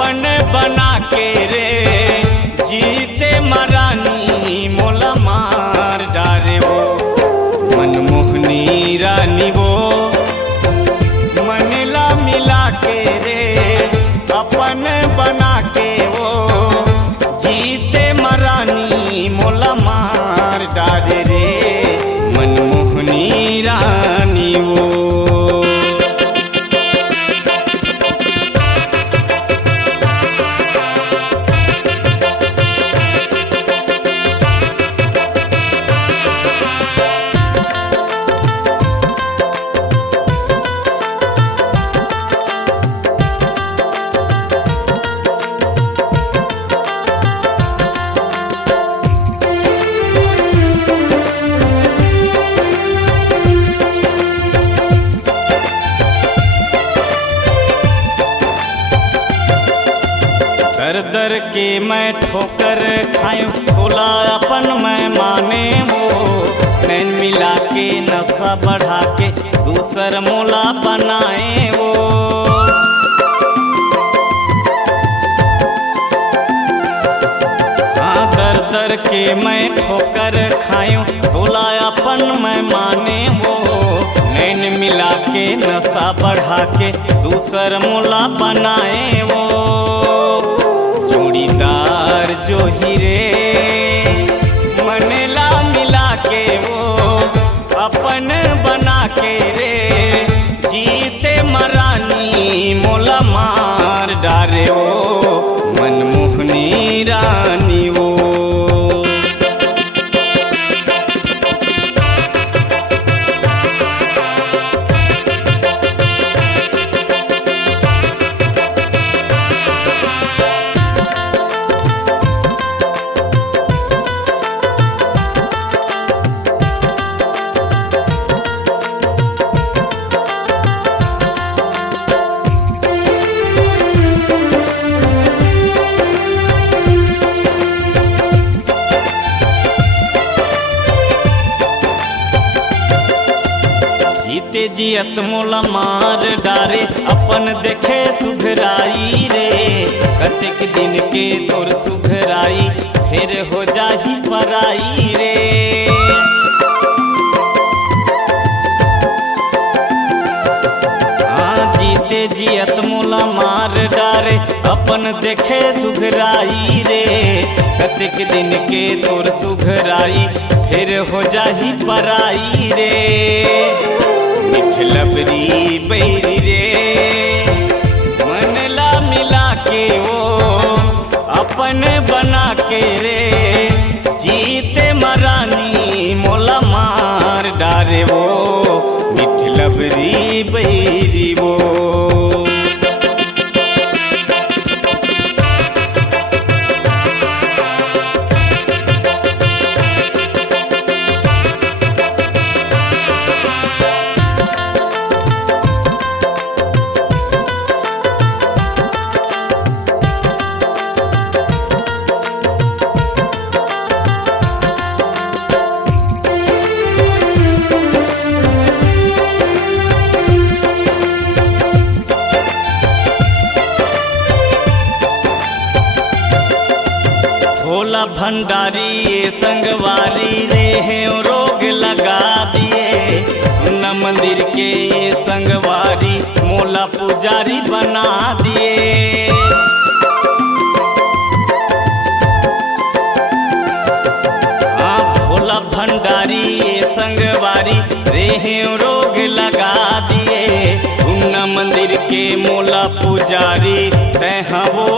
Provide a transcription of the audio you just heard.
अपन बना के रे जीते मरानी मोला मार डारे वो मनमोहनी रानी वो मनला मिला के रे अपन बना के वो जीते मरानी मोला मार डारे रे मनमोहनी रानी वो। दर दर के मैं ठोकर खायूं बोला अपन मैं माने वो नैन मिला के नशा बढ़ा के दूसर मोला बनाए वो। हाँ दर दर के मैं ठोकर खायूं बोला अपन मैं माने वो नैन मिला के नशा बढ़ा के दूसर मोला बनाए वो। जोड़ीदार जो हीरे मनला मिला के वो अपन बना के रे जीते मरानी मोला मार डारे वो मनमोहनी रानी वो। जीते जियत मोला मार डारे अपन देखे सुघराई रे कतेक दिन के तोर सुघराई फिर हो जाही पराई रे। हाँ जीते जियत मोला मार डारे अपन देखे सुघराई रे कतेक दिन के तोर सुघराई फिर हो जाही पराई रे। मिठलबरी बैरी रे मनला मिला के वो अपन बना के रे जीते मरानी मोला मार डारे वो मिठलबरी बैरी वो। भोला भंडारी ये संगवारी रे हैं रोग लगा दिए सुना मंदिर के ये संगवारी मोला पुजारी बना दिए। हाँ भोला भंडारी ये संगवारी रे हैं रोग लगा दिए सुना मंदिर के मोला पुजारी तैहा वो